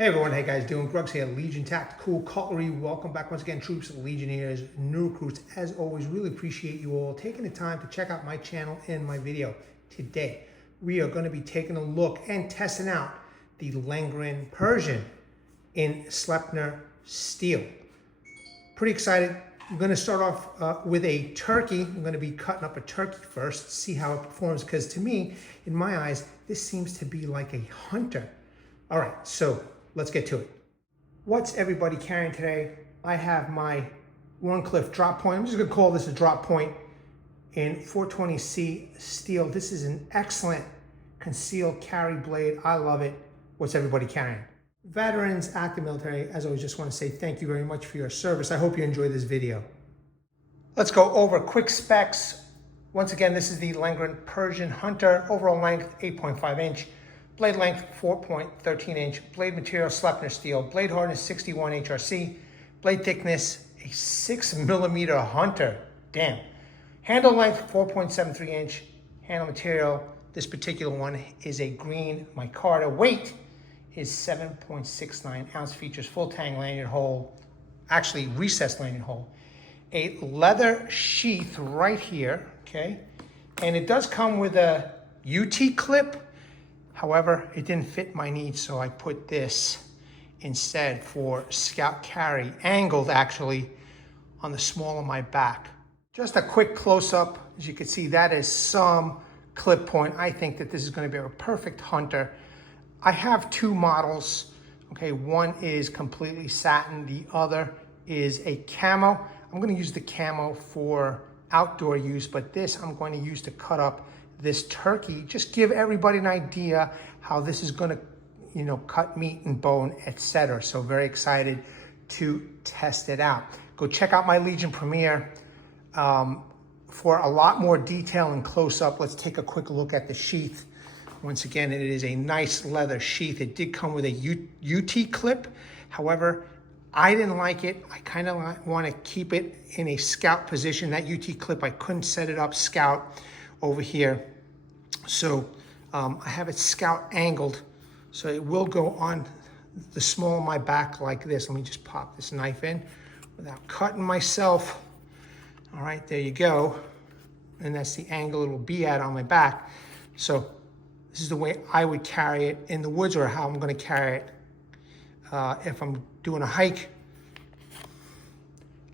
Hey everyone, hey guys, doing Grugs here, Legion Tactical Cutlery. Welcome back once again, troops, Legionnaires, new recruits. As always, really appreciate you all taking the time to check out my channel and my video. Today, we are going to be taking a look and testing out the Lengren Persian in Sleipner Steel. Pretty excited. I'm going to start off with a turkey. I'm going to be cutting up a turkey first, see how it performs, because to me, in my eyes, this seems to be like a hunter. All right, so let's get to it. What's everybody carrying today? I have my Uticlip drop point. I'm just gonna call this a drop point in 420C steel. This is an excellent concealed carry blade. I love it. What's everybody carrying? Veterans, active military, as always, just want to say thank you very much for your service. I hope you enjoy this video. Let's go over quick specs. Once again, this is the Lengren Persian Hunter. Overall length, 8.5 inch. Blade length, 4.13 inch. Blade material, Sleipner Steel. Blade hardness, 61 HRC. Blade thickness, a 6mm Hunter. Damn. Handle length, 4.73 inch. Handle material, this particular one is a green Micarta. Weight is 7.69 ounce. Features full Tang lanyard hole. Actually, recessed lanyard hole. A leather sheath right here, okay? And it does come with a Uticlip. However, it didn't fit my needs, so I put this instead for scout carry, angled actually on the small of my back. Just a quick close-up. As you can see, that is some clip point. I think that this is going to be a perfect hunter. I have two models. Okay, one is completely satin, the other is a camo. I'm going to use the camo for outdoor use, but this I'm going to use to cut up this turkey. Just give everybody an idea how this is going to, cut meat and bone, etc. So very excited to test it out. Go check out my Legion Premiere for a lot more detail and close up. Let's take a quick look at the sheath. Once again, it is a nice leather sheath. It did come with a Uticlip. However, I didn't like it. I kind of want to keep it in a scout position. That Uticlip, I couldn't set it up scout over here. So I have it scout angled. So it will go on the small of my back like this. Let me just pop this knife in without cutting myself. All right, there you go. And that's the angle it will be at on my back. So this is the way I would carry it in the woods, or how I'm going to carry it if I'm doing a hike.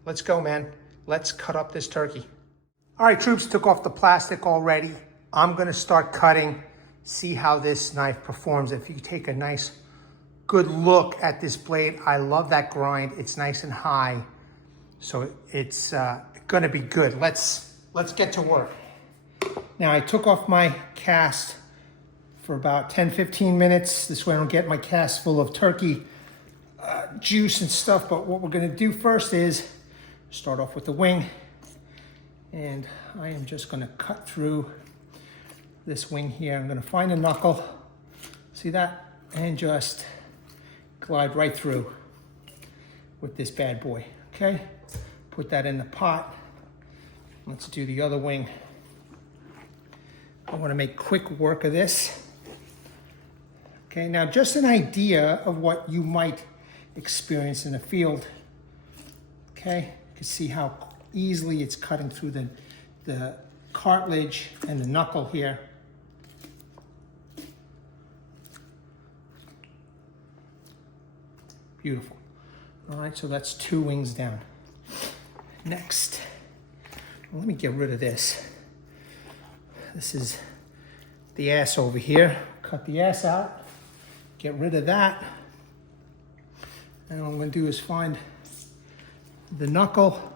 Let's go, man. Let's cut up this turkey. All right, troops, took off the plastic already. I'm gonna start cutting, see how this knife performs. If you take a nice, good look at this blade, I love that grind. It's nice and high, so it's gonna be good. Let's get to work. Now, I took off my cast for about 10-15 minutes. This way I don't get my cast full of turkey juice and stuff, but what we're gonna do first is start off with the wing. And I am just going to cut through this wing here. I'm going to find a knuckle, see that, and just glide right through with this bad boy, okay? Put that in the pot. Let's do the other wing. I want to make quick work of this. Okay, now just an idea of what you might experience in the field. Okay, you can see how easily it's cutting through the cartilage and the knuckle here. Beautiful. All right, so that's two wings down. Next, let me get rid of this. This is the ass over here. Cut the ass out, get rid of that. And what I'm going to do is find the knuckle.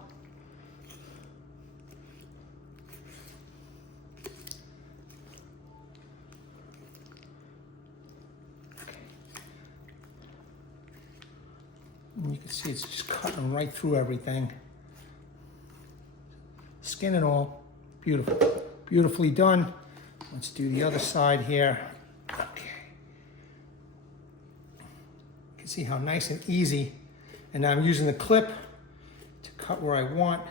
And you can see it's just cutting right through everything. Skin and all, beautiful. Beautifully done. Let's do the other side here. Okay. You can see how nice and easy. And now I'm using the clip to cut where I want.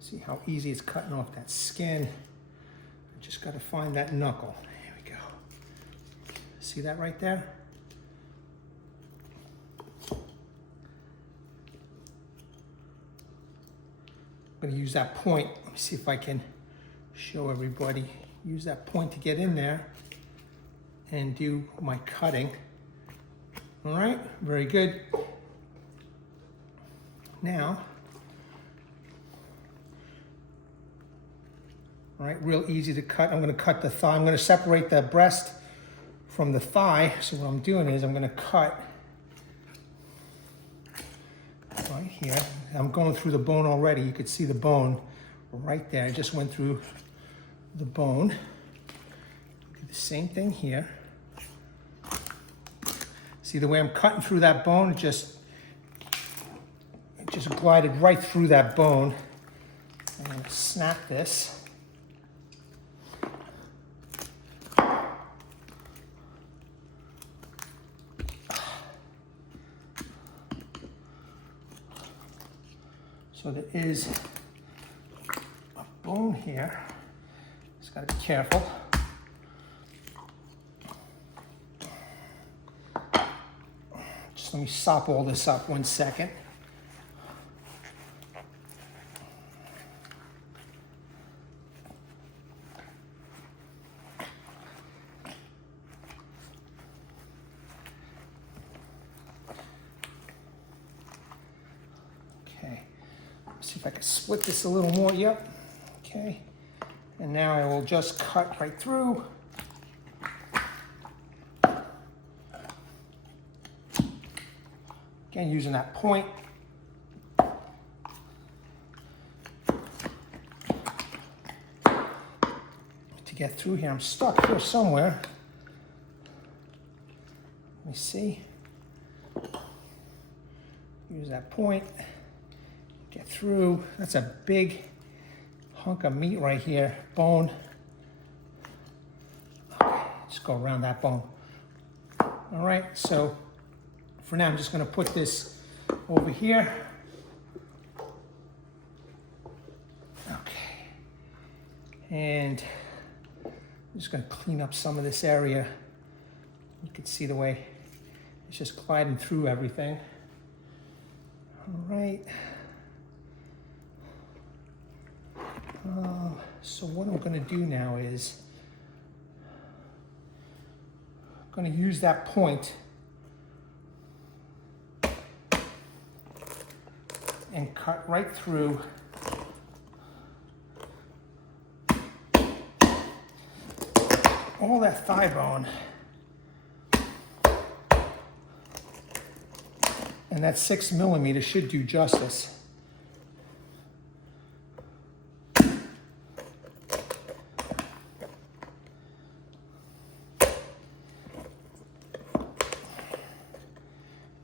See how easy it's cutting off that skin. just got to find that knuckle. Here we go. See that right there? I'm going to use that point. Let me see if I can show everybody. Use that point to get in there and do my cutting. All right, very good. Now, all right, real easy to cut. I'm going to cut the thigh. I'm going to separate the breast from the thigh. So what I'm doing is I'm going to cut right here. I'm going through the bone already. You could see the bone right there. I just went through the bone. Do the same thing here. See the way I'm cutting through that bone? It just glided right through that bone. I'm going to snap this. So there is a bone here. Just got to be careful. Just let me sop all this up 1 second. See if I can split this a little more. Yep. Okay. And now I will just cut right through. Again, using that point. To get through here, I'm stuck here somewhere. Let me see. Use that point. Get through. That's a big hunk of meat right here. Bone. Okay, just go around that bone. All right, so for now, I'm just going to put this over here. Okay. And I'm just going to clean up some of this area. You can see the way it's just gliding through everything. All right. So what I'm going to do now is I'm going to use that point and cut right through all that thigh bone. And that 6 millimeters should do justice.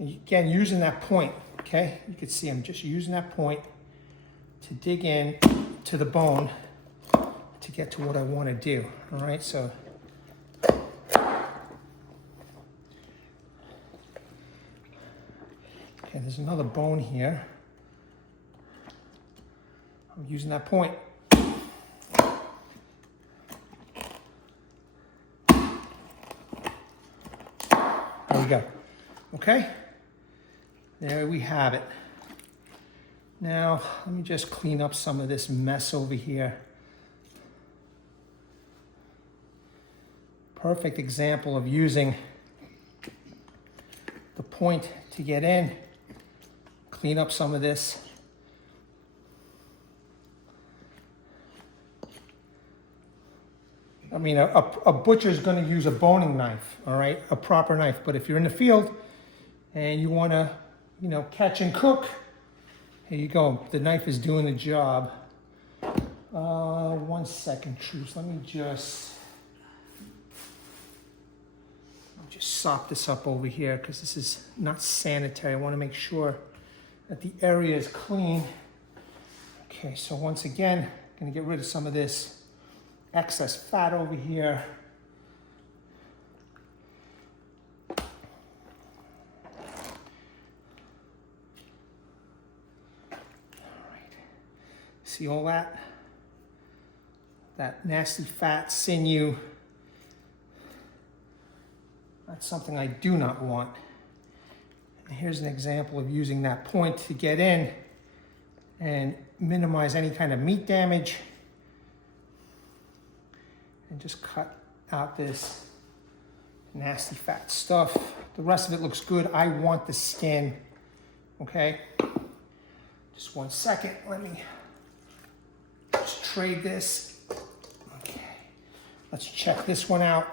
Again, using that point, okay? You can see I'm just using that point to dig in to the bone to get to what I want to do, all right? So, okay, there's another bone here. I'm using that point. There we go, okay? There we have it. Now, let me just clean up some of this mess over here. Perfect example of using the point to get in, clean up some of this. I mean, a butcher's going to use a boning knife, all right? A proper knife. But if you're in the field and you want to, you know, catch and cook, here you go. The knife is doing the job. 1 second, troops. Let me just sop this up over here because this is not sanitary. I want to make sure that the area is clean. Okay, so once again, I'm going to get rid of some of this excess fat over here. See all that? that nasty fat sinew. That's something I do not want. And here's an example of using that point to get in and minimize any kind of meat damage. And just cut out this nasty fat stuff. The rest of it looks good. I want the skin, okay? Just 1 second, let me just trade this. Okay, let's check this one out.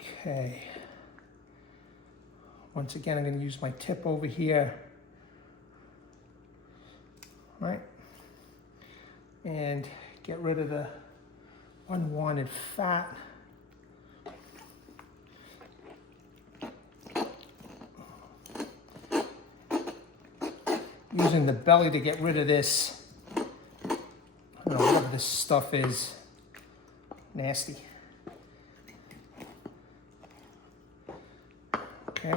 Okay. Once again, I'm going to use my tip over here. Right? And get rid of the unwanted fat. Using the belly to get rid of this, I don't know, whatever this stuff is, nasty. Okay.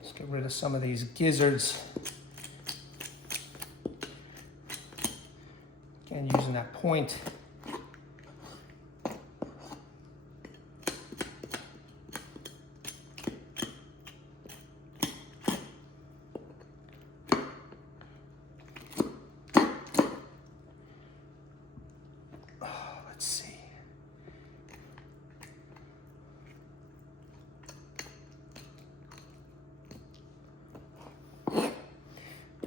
Let's get rid of some of these gizzards. Again, using that point. Let's see. We'll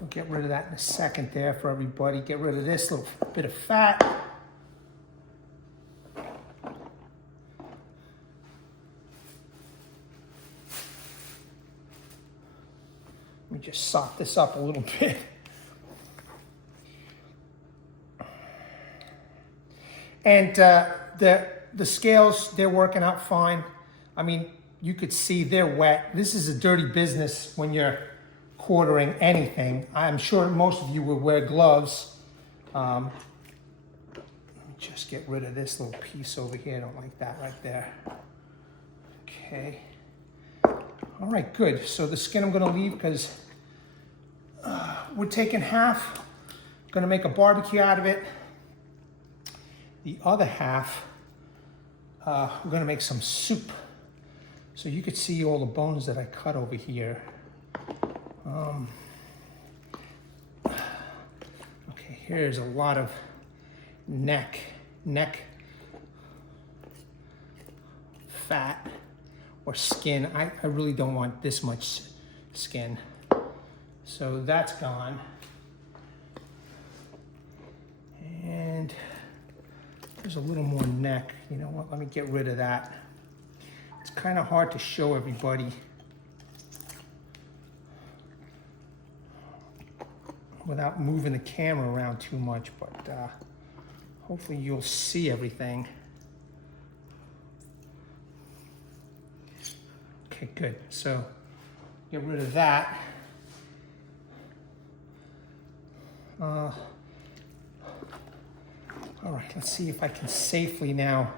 get rid of that in a second there for everybody. Get rid of this little bit of fat. Let me just sop this up a little bit. And the scales, they're working out fine. I mean, you could see they're wet. This is a dirty business when you're quartering anything. I'm sure most of you will wear gloves. Let me just get rid of this little piece over here. I don't like that right there. Okay. All right, good. So the skin I'm gonna leave because we're taking half. Gonna make a barbecue out of it. The other half, we're gonna make some soup. So you could see all the bones that I cut over here. Okay, here's a lot of neck fat or skin. I really don't want this much skin. So that's gone. And there's a little more neck. You know what? Let me get rid of that. It's kind of hard to show everybody without moving the camera around too much, but hopefully you'll see everything. Okay, good. So get rid of that. All right, let's see if I can safely now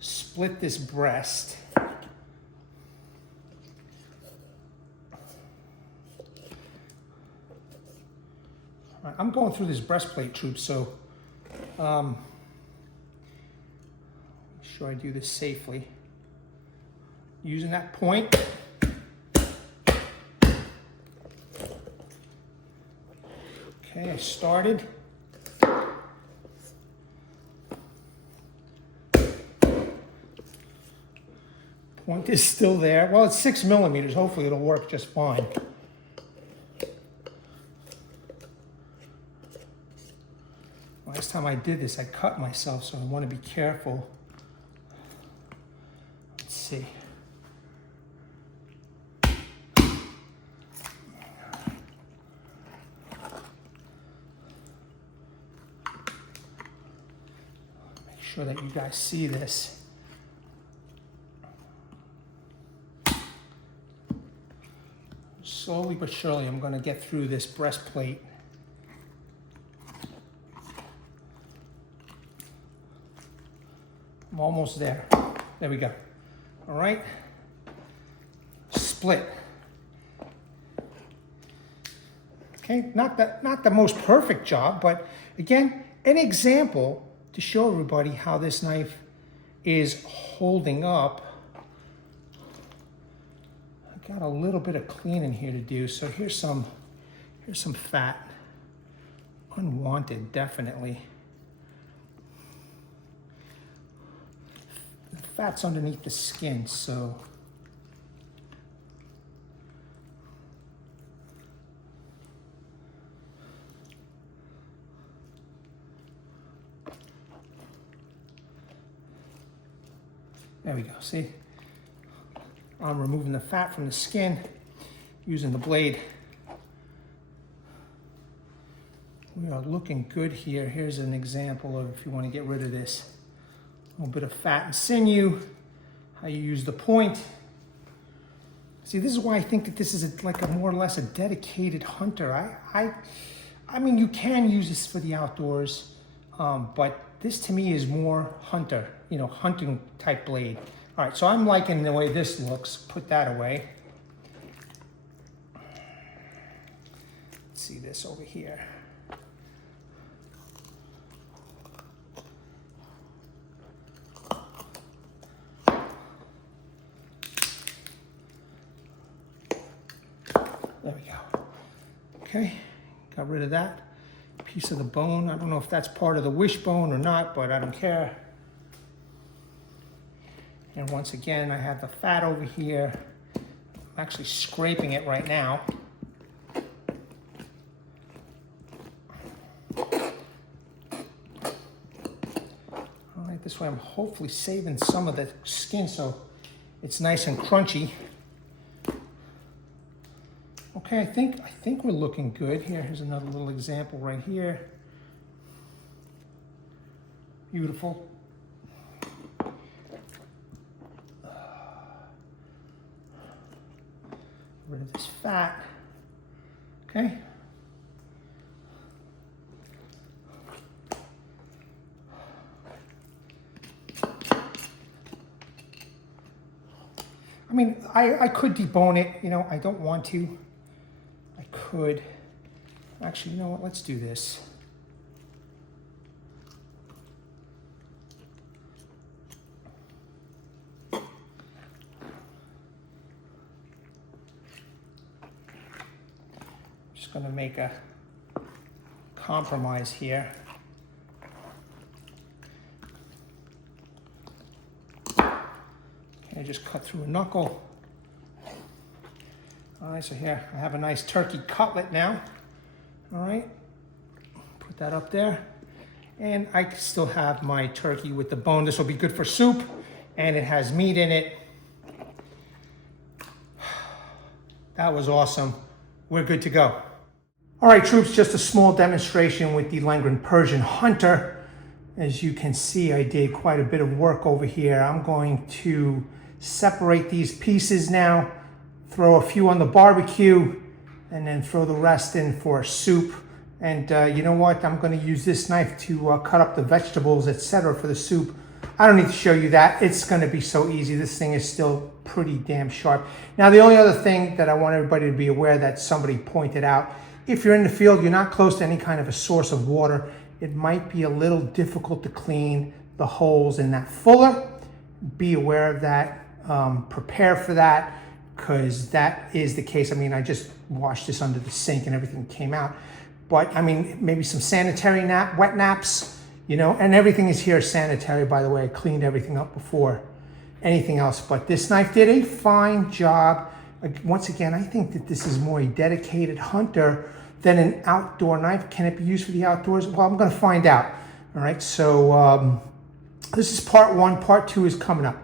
split this breast. All right, I'm going through this breastplate, troops, so make sure I do this safely. Using that point. Okay, I started. Point is still there. Well, it's 6 millimeters. Hopefully it'll work just fine. Last time I did this, I cut myself, so I want to be careful. Let's see. Make sure that you guys see this. Slowly but surely, I'm going to get through this breastplate. I'm almost there. There we go. All right, split. Okay, not the most perfect job, but again, an example to show everybody how this knife is holding up. I got a little bit of cleaning here to do, so here's some fat, unwanted, definitely. The fat's underneath the skin, so there we go. See, I'm removing the fat from the skin using the blade. We are looking good here. Here's an example of if you want to get rid of this. A little bit of fat and sinew, how you use the point. See, this is why I think that this is like a more or less a dedicated hunter. I mean, you can use this for the outdoors, but this to me is more hunter, you know, hunting type blade. All right, so I'm liking the way this looks. Put that away. Let's see this over here. There we go. Okay, got rid of that piece of the bone. I don't know if that's part of the wishbone or not, but I don't care. And once again, I have the fat over here. I'm actually scraping it right now. All right, this way I'm hopefully saving some of the skin so it's nice and crunchy. Okay, I think we're looking good. Here's another little example right here. Beautiful. Rid of this fat. Okay. I mean, I could debone it, you know, I don't want to. I could. Actually, you know what, let's do this. Just going to make a compromise here. Okay, just cut through a knuckle. All right, so here I have a nice turkey cutlet now. All right, put that up there. And I still have my turkey with the bone. This will be good for soup, and it has meat in it. That was awesome. We're good to go. All right, troops, just a small demonstration with the Lengren Persian Hunter. As you can see, I did quite a bit of work over here. I'm going to separate these pieces now, throw a few on the barbecue, and then throw the rest in for soup. And you know what? I'm going to use this knife to cut up the vegetables, etc. for the soup. I don't need to show you that. It's going to be so easy. This thing is still pretty damn sharp. Now, the only other thing that I want everybody to be aware that somebody pointed out, if you're in the field, you're not close to any kind of a source of water, it might be a little difficult to clean the holes in that fuller. Be aware of that. Prepare for that, because that is the case. I mean, I just washed this under the sink and everything came out. But I mean, maybe some sanitary wet naps, you know, and everything is here sanitary, by the way. I cleaned everything up before anything else. But this knife did a fine job. Once again, I think that this is more a dedicated hunter than an outdoor knife. Can it be used for the outdoors? Well, I'm going to find out. All right, so this is part one. Part two is coming up.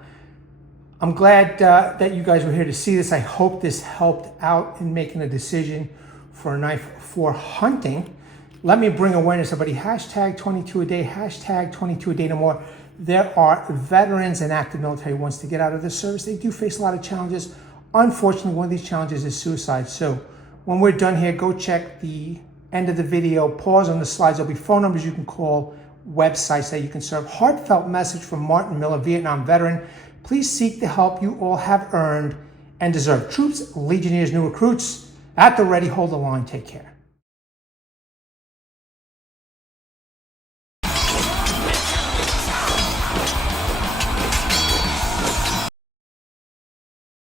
I'm glad that you guys were here to see this. I hope this helped out in making a decision for a knife for hunting. Let me bring awareness, everybody. Hashtag 22 a day, hashtag 22 a day no more. There are veterans and active military who wants to get out of this service. They do face a lot of challenges. Unfortunately, one of these challenges is suicide. So when we're done here, go check the end of the video, pause on the slides. There'll be phone numbers you can call, websites that you can serve. Heartfelt message from Martin Miller, Vietnam veteran. please seek the help you all have earned and deserve. Troops, Legionnaires, new recruits, at the ready, hold the line, take care.